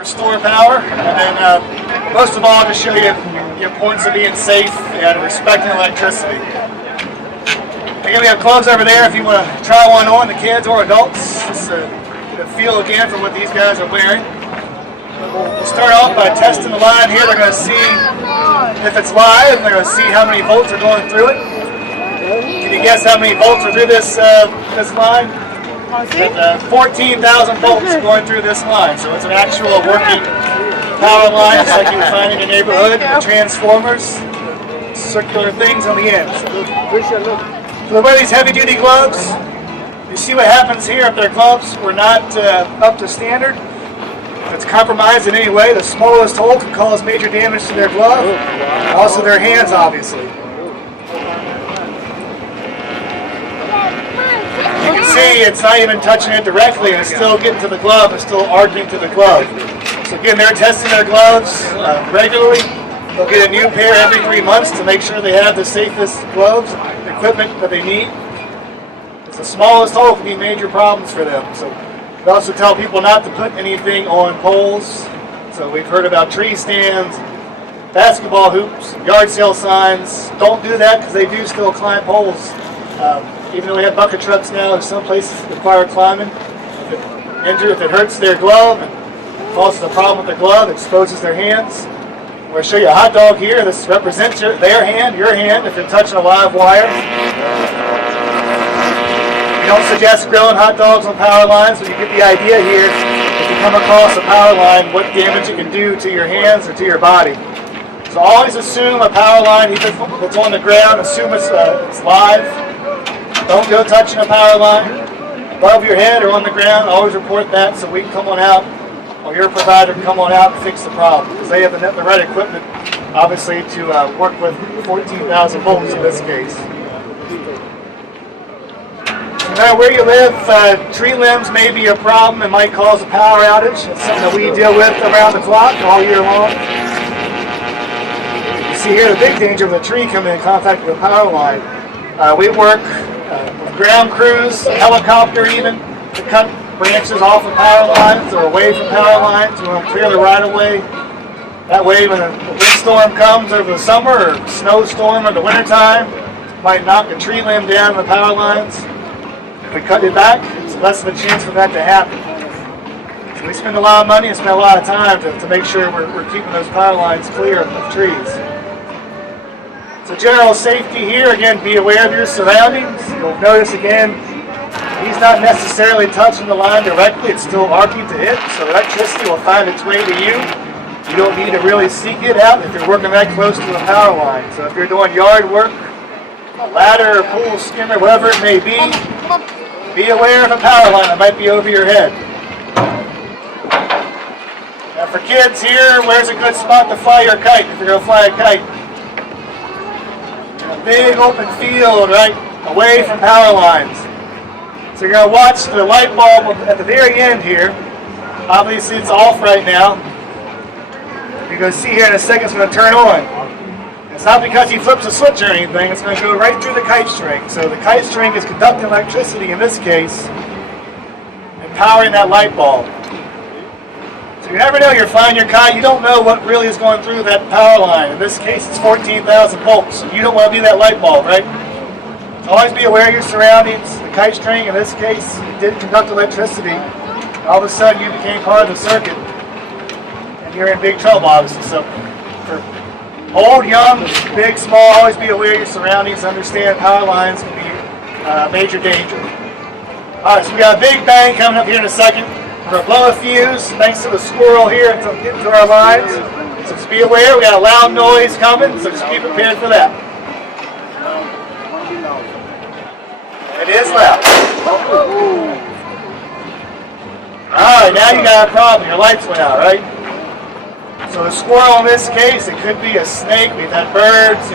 Restore power, and then most of all to show you the importance of being safe and respecting electricity. Again, we have gloves over there if you want to try one on, the kids or adults. Just get a feel again for what these guys are wearing. We'll start off by testing the line here. They're going to see if it's live, and they're going to see how many volts are going through it. Can you guess how many volts are through this line? 14,000 volts going through this line, so it's an actual working power line, just like you would find in your neighborhood. The transformers, circular things on the end. So they wear these heavy-duty gloves. You see what happens here if their gloves were not up to standard. If it's compromised in any way, the smallest hole can cause major damage to their glove, and also their hands, obviously. You can see it's not even touching it directly, and it's still getting to the glove, and still arcing to the glove. So again, they're testing their gloves regularly. They'll get a new pair every 3 months to make sure they have the safest gloves, equipment that they need. It's the smallest hole can be major problems for them. So we also tell people not to put anything on poles. So we've heard about tree stands, basketball hoops, yard sale signs. Don't do that because they do still climb poles. Even though we have bucket trucks now, some places require climbing. If it hurts their glove and causes a problem with the glove, it exposes their hands. I'm going to show you a hot dog here. This represents their hand, your hand, if you're touching a live wire. We don't suggest grilling hot dogs on power lines, but you get the idea here. If you come across a power line, what damage it can do to your hands or to your body. So always assume a power line, even if it's on the ground, assume it's live. Don't go touching a power line above your head or on the ground. Always report that so we can come on out, or your provider can come on out and fix the problem, because they have the right equipment, obviously, to work with 14,000 volts in this case. No matter where you live, tree limbs may be a problem. It might cause a power outage. It's something that we deal with around the clock all year long. You see here the big danger of a tree coming in contact with a power line. We work with ground crews, a helicopter even, to cut branches off of power lines or away from power lines. We want to clear the right of way. That way when a windstorm comes over the summer or snowstorm in the wintertime, it might knock a tree limb down the power lines. If we cut it back, it's less of a chance for that to happen. So we spend a lot of money and spend a lot of time to make sure we're keeping those power lines clear of trees. So general safety here, again, be aware of your surroundings. You'll notice again, he's not necessarily touching the line directly, it's still arcing to it, so electricity will find its way to you. You don't need to really seek it out if you're working that close to a power line. So if you're doing yard work, a ladder, a pool skimmer, whatever it may be aware of a power line that might be over your head. Now for kids here, where's a good spot to fly your kite if you're going to fly a kite? Big open field, right, away from power lines. So you're going to watch the light bulb at the very end here. Obviously it's off right now. You're going to see here in a second it's going to turn on. It's not because he flips a switch or anything, it's going to go right through the kite string. So the kite string is conducting electricity in this case and powering that light bulb. You never know, you're flying your kite, you don't know what really is going through that power line. In this case, it's 14,000 volts, so you don't want to be that light bulb, right? So always be aware of your surroundings. The kite string, in this case, didn't conduct electricity. All of a sudden, you became part of the circuit, and you're in big trouble, obviously. So for old, young, big, small, always be aware of your surroundings. Understand power lines can be major danger. All right, so we got a big bang coming up here in a second. We're going to blow a fuse, thanks to the squirrel here, to get into our lines. So just be aware, we got a loud noise coming, so just be prepared for that. It is loud. Alright, now you got a problem. Your lights went out, right? So the squirrel in this case, it could be a snake. We've had birds,